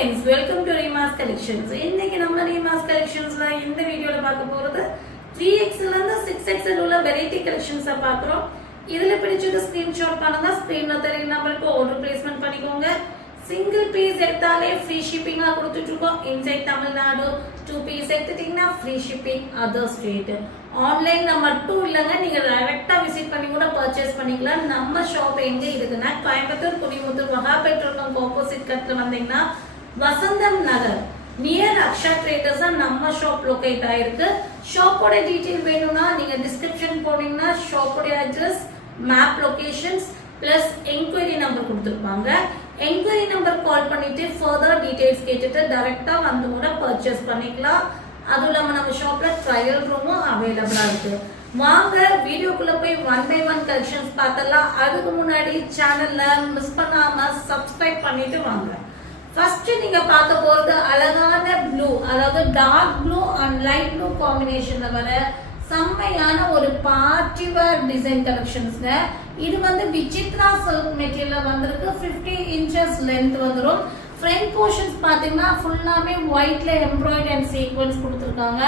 friends, welcome to Reema's Collections. இன்னைக்கு நம்ம Reema's Collectionsல இந்த வீடியோல பார்க்க போறது 3XL ல இருந்து 6XL உள்ள வெரைட்டி கலெக்ஷன்ஸ் பார்க்கறோம். இதுல பிடிச்சது ஸ்கிரீன்ஷாட் பண்ணுங்க. ஸ்கிரீன்ல தெரிய நம்பருக்கு ஆர்டர் பிளேஸ்மென்ட் பண்ணிக்கோங்க. சிங்கிள் பீஸ் எடுத்தாலே ஃப்ரீ ஷிப்பிங்கா கொடுத்துட்டு இருக்கோம். இன்சைட் தமிழ்நாடு 2 பீஸ் எடுத்துட்டீங்கன்னா ஃப்ரீ ஷிப்பிங் அதர் ஸ்டேட். ஆன்லைன்ல மட்டும் இல்லங்க, நீங்க டைரக்டா விசிட் பண்ணி கூட பர்ச்சேஸ் பண்ணிக்கலாம். நம்ம ஷாப் எங்க இருக்குன்னா கோயம்புத்தூர் குடிமுத்தூர் மகா பெட்ரோல் பங்க் ஆப்போசிட் கட்ல வந்தீங்கன்னா வசந்தம் நகர் நியர் அக்ஷா ட்ரேடர்ஸ் நம்ம ஷாப் லொகேட் ஆயிருக்கு. ஷாப்போட டீடைல் வேணும்னா நீங்க டிஸ்கிரிப்ஷன் போனீங்கன்னா ஷாப்போட address, map locations plus enquiry number கொடுத்துருப்பாங்க. என்கொயரி நம்பர் கால் பண்ணிட்டு ஃபர்தர் டீடைல்ஸ் கேட்டுட்டு டைரக்டா வந்து கூட பர்ச்சேஸ் பண்ணிக்கலாம். அது இல்லாம நம்ம ஷாப்ல ட்ரையல் ரூமும் அவைலபிளா இருக்கு. வாங்க வீடியோக்குள்ள போய் 1 by 1 கலெக்ஷன்ஸ் பார்த்தலாம். அதுக்கு முன்னாடி சேனல்ல மிஸ் பண்ணாம சப்ஸ்கிரைப் பண்ணிட்டு வாங்க. ஃபர்ஸ்ட் நீங்க பார்க்க போறது அழகான ப்ளூ, அதாவது dark blue and light blue காம்பினேஷன்ல வர செம்மையான ஒரு பார்ட்டி வேர் டிசைன் கலெக்ஷன்ஸ்ங்க. இது வந்து விசித்ரா சில்க் மெட்டீரியல்ல வந்திருக்கு. 50 inches லென்த் வந்துரும். ஃப்ரண்ட் போர்ஷன்ஸ் பாத்தீங்கன்னா ஃபுல்லாமே ஒயிட்ல எம்ப்ராய்டரி அண்ட் சீக்வென்ஸ் கொடுத்திருக்காங்க.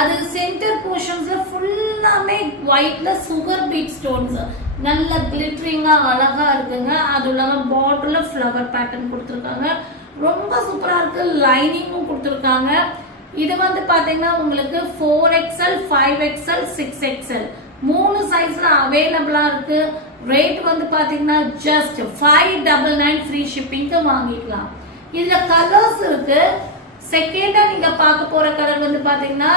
அது சென்டர் போர்ஷன்ஸ்ல ஃபுல்லாமே ஒயிட்ல சுகர் பீட் ஸ்டோன்ஸ் நல்ல கிளிட்டரிங்கா அழகா இருக்குங்க. அது இல்லாம பாட்டில்ல ஃப்ளவர் பேட்டர்ன் கொடுத்திருக்காங்க. ரொம்ப சூப்பரா இருக்கு. லைனிங்கும் கொடுத்திருக்காங்க. இது வந்து பாத்தீங்கன்னா உங்களுக்கு 4XL, 5XL, 6XL மூணு சைஸ்ல அவைலபிளா இருக்கு. ரேட் வந்து பாத்தீங்கன்னா ஜஸ்ட் 599 ஃப்ரீ ஷிப்பிங்க்கு வாங்கிக்கலாம். இதுல கலர்ஸ் இருக்கு. செகண்டா நீங்க பார்க்க போற கலர் வந்து பாத்தீங்கன்னா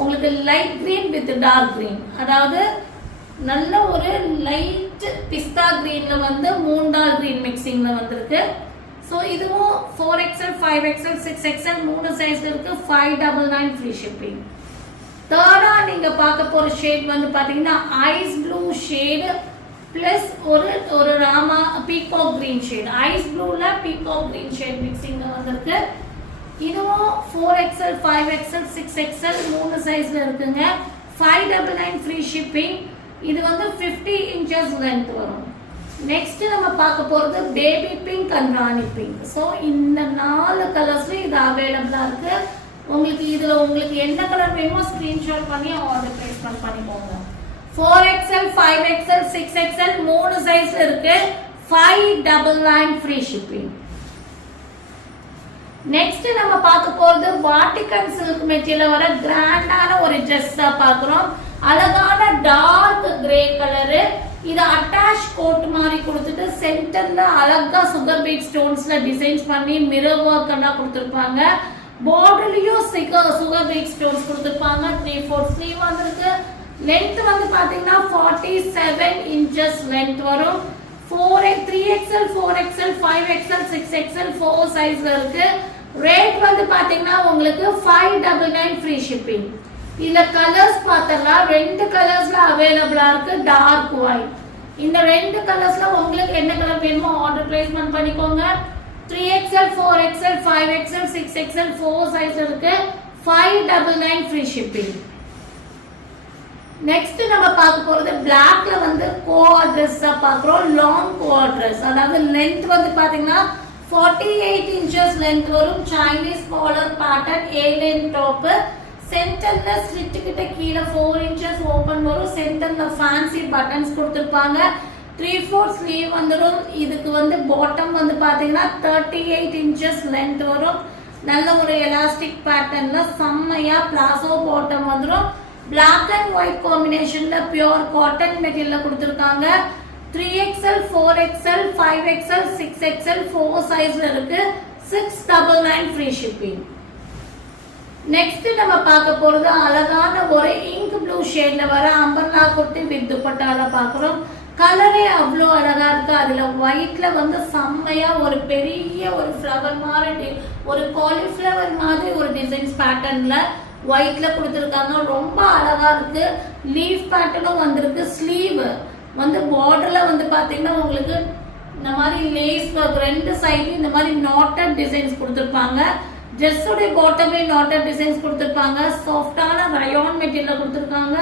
உங்களுக்கு light green with dark green, அதாவது நல்ல ஒரு லைட் பிஸ்தா கிரீன்ல வந்து மூண்டால் கிரீன் மிக்சிங்ல வந்திருக்கு. சோ இதுவும் 4XL, 5XL, 6XL மூணு சைஸ்ல இருக்கு. 599 ஃப்ரீ ஷிப்பிங். தேர்டா நீங்க பார்க்க போற ஷேட் வந்து பாத்தீங்கன்னா ஐஸ் ப்ளூ ஷேட் பிளஸ் ஒரு Rama peacock green shade. Ice ப்ளூல பீகாக் கிரீன் ஷேட் மிக்சிங்ல வந்திருக்கு. இதுவும் 4XL, 5XL, 6XL மூணு சைஸ்ல இருக்குங்க. 599 ஃப்ரீ ஷிப்பிங். இது வந்து 50 inches லென்த் வரும். நெக்ஸ்ட் நம்ம பார்க்க போறது baby pink and Rani pink. So இந்த 4 கலர்ஸ்ல இது அவைலபிளா இருக்கு. உங்களுக்கு என்ன கலர் வேணுமோ ஸ்கிரீன்ஷாட் பண்ணி ஆர்டர் பிளேஸ்மென்ட் பண்ணிக்கோங்க. 4XL, 5XL, 6XL மூணு சைஸ்ல இருக்கு. 599 ஃப்ரீ ஷிப்பிங். நெக்ஸ்ட் நம்ம பார்க்க போறது வாட்டிகன் சில்க் மெட்டீரியல்ல வர கிராண்டான ஒரு ட்ரெஸ் தான் பார்க்கிறோம். அழகான டார்க் கிரே கலர். இது அட்டாச் கோட் மாதிரி கொடுத்துட்டு சென்டர்ல அழகா சுகர் பீட் ஸ்டோன்ஸ்ல டிசைன்ஸ் பண்ணி மிரர் ஒர்க் எல்லாம் கொடுத்திருப்பாங்க. பார்டர்லயும் சுகர் பீட் ஸ்டோன்ஸ் கொடுத்திருப்பாங்க. 3/4 ஸ்லீவ் வந்திருக்கு. லென்த் வந்து பாத்தீங்கன்னா 47 inches லென்த் வரும். 3XL, 4XL, 5XL, 6XL 4 சைஸ்ல இருக்கு. ரேட் வந்து பாத்தீங்கன்னா உங்களுக்கு 599 ஃப்ரீ ஷிப்பிங். இந்த கலர்ஸ் பார்த்தா ரெண்டு கலர்ஸ்ல அவைலபிளா இருக்கு. Dark white. இந்த ரெண்டு கலர்ஸ்ல உங்களுக்கு என்ன கலர் வேணுமோ ஆர்டர் பிளேஸ்மென்ட் பண்ணிக்கோங்க. 3XL, 4XL, 5XL, 6XL 4 சைஸ்ல இருக்கு. 599 ஃப்ரீ ஷிப்பிங். நெக்ஸ்ட் நம்ம பார்க்க போறது பிளாக்ல வந்து கோஆ Dress பார்க்கிறோம். லாங் கோஆ Dress, அதாவது லென்த் வந்து பாத்தீங்கன்னா 48 inches லென்த் வரும். Chinese collar pattern A-line top. சென்டர்ல ஸ்லிட் கிட்ட கீழ 4 inches ஓபன் வரும். சென்டர்ல ஃபேன்சி பட்டன்ஸ் கொடுத்திருப்பாங்க. 3/4 ஸ்லீவ் வந்துரும். இதுக்கு வந்து பாட்டம் வந்து பாத்தீங்கன்னா 38 inches லென்த் வரும். நல்ல ஒரு எலாஸ்டிக் பேட்டர்ன்ல செம்மையா பிளாசோ பாட்டம் வந்துரும். Black and white காம்பினேஷன்ல பியூர் காட்டன் மெட்டீரியல்ல கொடுத்திருக்காங்க. 3XL, 4XL, 5XL, 6XL 4 சைஸ்ல இருக்கு. 699 ஃப்ரீ ஷிப்பிங். நெக்ஸ்ட் நம்ம பார்க்க போறது அழகான ஒரு இங்க் ப்ளூ ஷேட்ல வர அம்பர்லா குர்த்தி வித் துப்பட்டால பார்க்கிறோம். கலரே அவ்வளோ அழகா இருக்கு. அதுல ஒயிட்ல வந்து செம்மையா ஒரு பெரிய ஒரு ஃப்ளவர் மாதிரி, ஒரு காலிஃப்ளவர் மாதிரி ஒரு டிசைன்ஸ் பேட்டர்ன்ல ஒயிட்ல கொடுத்திருக்காங்க. ரொம்ப அழகா இருக்கு. லீஃப் பேட்டர்னும் வந்திருக்கு. ஸ்லீவ் வந்து பார்டர்ல வந்து பாத்தீங்கன்னா உங்களுக்கு இந்த மாதிரி லேஸ் ஒர்க் ரெண்டு சைடும் இந்த மாதிரி நாட்டட் டிசைன்ஸ் கொடுத்திருப்பாங்க. ட்ரெஸ்ஸோட பாட்டமே நாட்டட் டிசைன்ஸ் கொடுத்திருப்பாங்க. சாஃப்டான ரயான் மெட்டீரியல் கொடுத்திருக்காங்க.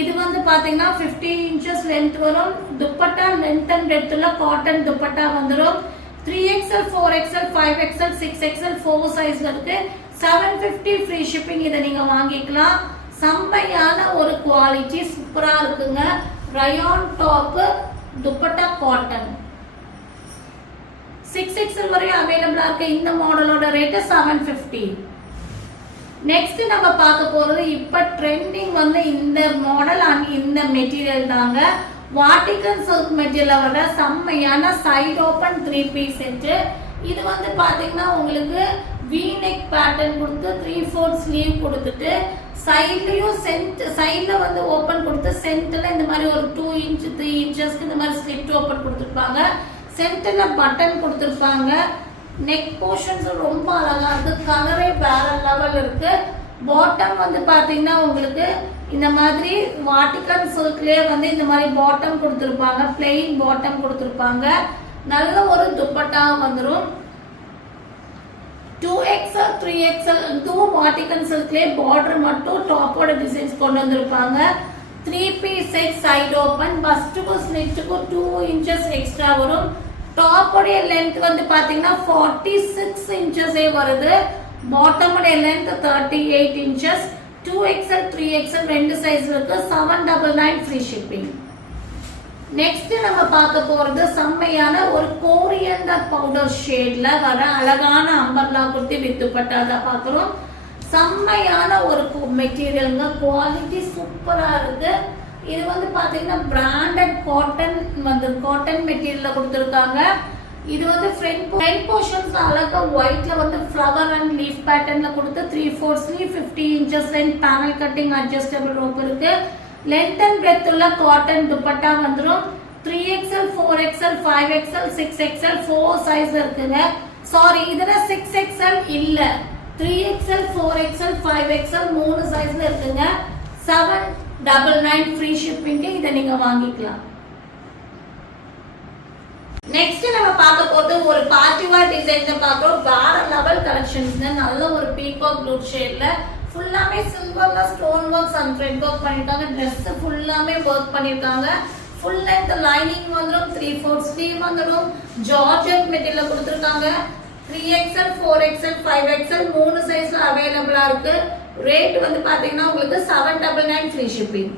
இது வந்து பாத்தீங்கன்னா 50 inches லென்த் வரும். துப்பட்டா லென்த் அண்ட் பிரெத்ல காட்டன் துப்பட்டா வந்துரும். 3XL 4XL 5XL 6XL 4 சைஸ்ல இருக்கு 750 ஃப்ரீ ஷிப்பிங். இதை நீங்க வாங்கிக்கலாம். செம்மையான ஒரு குவாலிட்டி சூப்பரா இருக்குங்க. Rayon top, dupatta cotton. 6XL வரையும் அவைலபிளா இருக்கு. இந்த மாடலோட ரேட் 750. நெக்ஸ்ட் நம்ம பார்க்க போறது இப்ப ட்ரெண்டிங் வந்து இந்த மாடல் அண்ட் இந்த மெட்டீரியல் தாங்க. வாட்டிகன் சில்க் மெட்டீரியல் வர செம்மையான சைடு ஓபன் 3 பீஸ் செட். இது வந்து பாத்தீங்கன்னா உங்களுக்கு V neck பேட்டர்ன் கொடுத்து 3/4 ஸ்லீவ் கொடுத்துட்டு சைடுலயும் சைடுல வந்து ஓபன் கொடுத்து சென்டர்ல இந்த மாதிரி ஒரு 2 இன்ச் 3 இன்ச்சஸ்க்கு இந்த மாதிரி ஸ்லிட் ஓபன் கொடுத்துருப்பாங்க. சென்டர்ல பட்டன் கொடுத்துருப்பாங்க. நெக் போர்ஷன்ஸ் ரொம்ப அழகா இருக்கு. கலரே வேற லெவல் இருக்கு. பாட்டம் வந்து பாத்தீங்கன்னா உங்களுக்கு இந்த மாதிரி வாட்டிகன் சில்க்லயே வந்து இந்த மாதிரி பாட்டம் கொடுத்துருப்பாங்க. பிளெயின் பாட்டம் கொடுத்துருப்பாங்க. நல்ல ஒரு துப்பட்டா வந்துடும். 2XL 3XL இதுவும் வாட்டிகன் சில்க்லயே பார்டர் மட்டும் டாப்போட டிசைன்ஸ் கொண்டு வந்திருப்பாங்க. 3 பீஸ் செட் சைடு ஓபன். பஸ்ட்டுக்கும் ஸ்லிட்டுக்கும் 2 இன்ச்சஸ் எக்ஸ்ட்ரா வரும். டாப்போடைய லென்த் வந்து பாத்தீங்கன்னா 46 இன்ச்சஸே வருது. பாட்டமோடைய லென்த் 38 இன்ச்சஸ். 2XL 3XL ரெண்டு சைஸ்ல இருக்கு. 799 ஃப்ரீ ஷிப்பிங். நெக்ஸ்ட் நம்ம பார்க்க போறது செம்மையான ஒரு கோரியண்டர் பவுடர் ஷேட்ல வர அழகான அம்பர்லா குர்த்தி வித் துப்பட்டா தான் பார்க்கிறோம். செம்மையான ஒரு மெட்டீரியல்ங்க. குவாலிட்டி சூப்பரா இருக்கு. இது வந்து பாத்தீங்கன்னா பிராண்டட் காட்டன் வந்து காட்டன் மெட்டீரியல்ல கொடுத்திருக்காங்க. இது வந்து ஃப்ரண்ட் போர்ஷன்ஸ் அழகா ஒயிட்ல வந்து ஃப்ளவர் அண்ட் லீஃப் பேட்டர்ன்ல கொடுத்து 3/4 sleeve 50 inches length panel cutting adjustable rope இருக்கு. லென்த் அண்ட் பிரெத் உள்ள காட்டன் துப்பட்டா வந்துரும். 3XL 4XL 5XL 6XL 4 size இருக்குங்க. சாரி இதுல 6XL இல்ல. 3XL 4XL 5XL 3 சைஸ்ல இருக்குங்க. 799 ஃப்ரீ ஷிப்பிங். இதை நீங்க வாங்கிக்கலாம். நெக்ஸ்ட் நம்ம பார்க்க போறது ஒரு பார்ட்டி வேர் டிசைன்ல பார்க்கிறோம். வேற லெவல் கலெக்ஷன்ஸ். நல்ல ஒரு பீகாக் ப்ளூ ஷேட்ல ஃபுல்லாமே சில்வர்ல stone works and thread work பண்ணிருக்காங்க. Dress ஃபுல்லாமே ஒர்க் பண்ணிருக்காங்க. ஃபுல் லென்த் லைனிங் வந்துரும். 3/4 ஸ்லீவ் வந்துரும். ஜார்ஜெட் மெட்டீரியல் கொடுத்திருக்காங்க. 3XL 4XL 5XL 3 சைஸ்ல அவைலபிளா இருக்கு. ரேட் வந்து பாத்தீங்கன்னா உங்களுக்கு 799 ஃப்ரீ ஷிப்பிங்.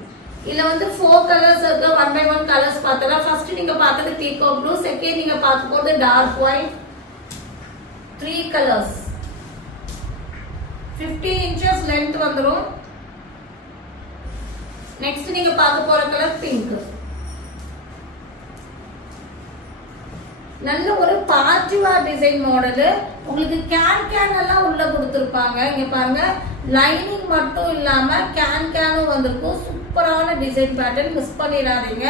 இதுல வந்து 4 கலர்ஸ் இருக்கு. 1 by 1 கலர்ஸ் பார்த்தலாம். ஃபர்ஸ்ட் நீங்க பார்த்தது பீகாக் ப்ளூ. செகண்ட் நீங்க பார்க்க போறது dark white. 3 colours. 50 inches length வந்துரும். நெக்ஸ்ட் நீங்க பார்க்க போற கலர் பிங்க். நல்ல ஒரு பார்ட்டி வேர் டிசைன் மாடல். உங்களுக்கு கேன் எல்லாம் உள்ள கொடுத்திருப்பாங்க. இங்க பாருங்க லைனிங் மட்டும் இல்லாம கேனும் வந்திருக்கும். சூப்பரான டிசைன் பேட்டர்ன். மிஸ் பண்ணிடாதீங்க.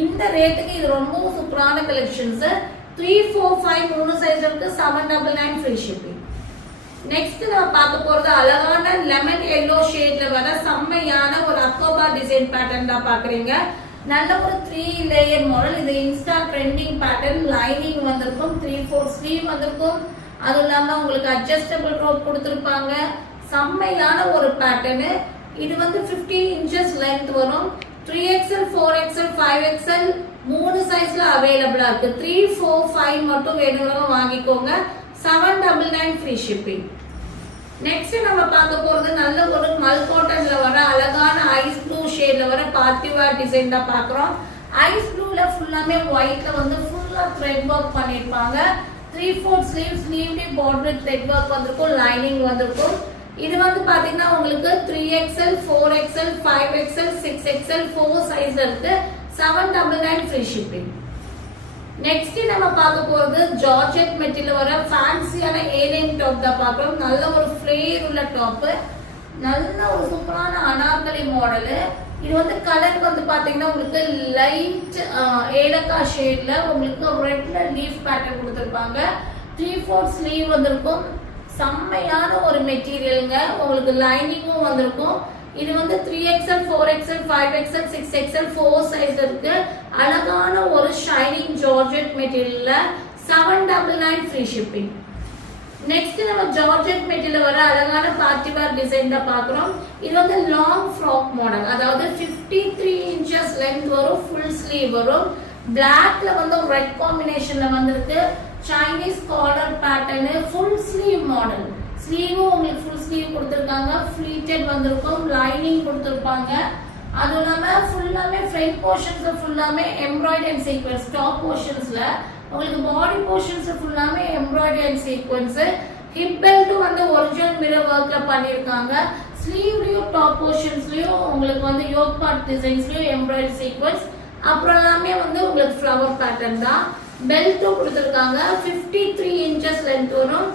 இந்த ரேட்டுக்கு இது ரொம்ப சூப்பரான கலெக்ஷன்ஸ். 3, 4, 5 3 சைஸ் இருக்கு. 799 ஃப்ரீ ஷிப்பிங். நெக்ஸ்ட் நம்ம பார்க்க போறது அழகான லெமன் எல்லோ ஷேட்ல வர செம்மையான ஒரு அக்கோபா டிசைன் பேட்டர்ன் தான் பாக்குறீங்க. நல்ல ஒரு 3 லேயர் மாடல். இது இன்ஸ்டா ட்ரெண்டிங் பேட்டர்ன். லைனிங் வந்திருக்கும். 3/4 ஸ்லீவ் வந்திருக்கும். அது இல்லாம உங்களுக்கு அட்ஜஸ்டபிள் ரோப் கொடுத்திருப்பாங்க. செம்மையான ஒரு பேட்டர்ன். இது வந்து 50 இன்ச்சஸ் லென்த் வரும். 3XL 4XL 5XL 3 சைஸ்ல அவைலபிளா இருக்கு. 3, 4, 5 மட்டும் வேணும்னு வாங்கிக்கோங்க. 799 ஃப்ரீ ஷிப்பிங். நெக்ஸ்ட் நம்ம பார்க்க போறது நல்ல ஒரு மல் காட்டன்ல வர அழகான ஐஸ் ப்ளூ ஷேட்ல வர பார்ட்டி வேர் டிசைன் தான் பார்க்கிறோம். ஐஸ் ப்ளூல ஃபுல்லாமே ஒயிட்ல வந்து ஃபுல்லா த்ரெட் ஒர்க் பண்ணிருப்பாங்க. 3/4 ஸ்லீவ்லி பார்டர் த்ரெட் ஒர்க் வந்திருக்கும். லைனிங் வந்திருக்கும். இது வந்து பாத்தீங்கன்னா உங்களுக்கு 3XL 4XL 5XL 6XL 4 சைஸ்ல இருக்கு. 799 ஃப்ரீ ஷிப்பிங். நெக்ஸ்ட் நம்ம பார்க்க போறது ஜார்ஜெட் மெட்டீரியல் வர ஃபேன்சியான ஏலியன் டாப் தான் பார்க்கிறோம். நல்ல ஒரு ஃப்ளேர் உள்ள டாப். நல்ல ஒரு சூப்பரான அனார்கலி மாடல். இது வந்து கலர் வந்து பாத்தீங்கன்னா உங்களுக்கு லைட் ஏலக்காய் ஷேட்ல உங்களுக்கு ரெட்ல லீஃப் பேட்டர்ன் கொடுத்திருப்பாங்க. 3/4 ஸ்லீவ் வந்திருக்கும். செம்மையான ஒரு மெட்டீரியலுங்க. உங்களுக்கு லைனிங்கும் வந்திருக்கும். இது வந்து 3XL 4XL 5XL 6XL 4 size இருக்கு. அழகான ஒரு ஷைனிங் ஜார்ஜெட் மெட்டீரியல்ல 799 ஃப்ரீ ஷிப்பிங். நெக்ஸ்ட் நம்ம ஜார்ஜெட் மெட்டீரியல் வர அழகான பார்ட்டி வேர் டிசைன் தான் பார்க்கிறோம். இது வந்து லாங் ஃப்ராக் மாடல். அதாவது 53 இன்ச்சஸ் லென்த் வரும். ஃபுல் ஸ்லீவ் வரும். பிளாக்ல வந்து ரெட் காம்பினேஷன்ல வந்திருக்கு. Chinese collar pattern full sleeve model. ஸ்லீவும் உங்களுக்கு ஃபுல் ஸ்லீவ் கொடுத்துருக்காங்க, ஃப்ளீட்டட் வந்திருக்கும், லைனிங் கொடுத்துருப்பாங்க. அதுவும் இல்லாமல் ஃபுல்லாமே ஃப்ரண்ட் போர்ஷன்ஸ்ல ஃபுல்லாமே எம்ப்ராய்டரி அண்ட் சீக்வன்ஸ். டாப் போர்ஷன்ஸ்ல உங்களுக்கு பாடி போர்ஷன்ஸ் ஃபுல்லாமே எம்ப்ராய்டரி அண்ட் சீக்வன்ஸ். ஹிப் பெல்ட்டும் வந்து ஒரிஜினல் மிரர் ஒர்க்ல பண்ணியிருக்காங்க. ஸ்லீவ்லயும் டாப் போர்ஷன்ஸ்லயும் உங்களுக்கு வந்து யோக் பார்ட் டிசைன்ஸ்லயும் எம்ப்ராய்டரி சீக்வன்ஸ். அப்புறம் எல்லாமே வந்து உங்களுக்கு ஃப்ளவர் பேட்டர்ன் தான். பெல்ட்டும் கொடுத்துருக்காங்க. 53 inches லென்த் வரும்.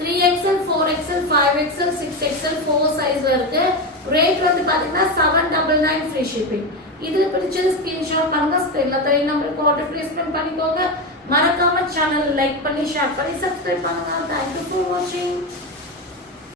3XL, 4XL, 5XL, 6XL 4 சைஸ்ல இருக்கு. ரேட் வந்து பாத்தீங்கன்னா 799 ஃப்ரீ ஷிப்பிங். இதுல பிடிச்சது ஸ்கிரீன்ஷாட் பண்ணுங்க. ஸ்கிரீன்ல தெரிய நம்பருக்கு ஆர்டர் பிளேஸ்மென்ட் பண்ணிக்கோங்க. மறக்காம சேனல் லைக் பண்ணி ஷேர் பண்ணி சப்ஸ்கிரைப் பண்ணுங்க. Thank you for watching.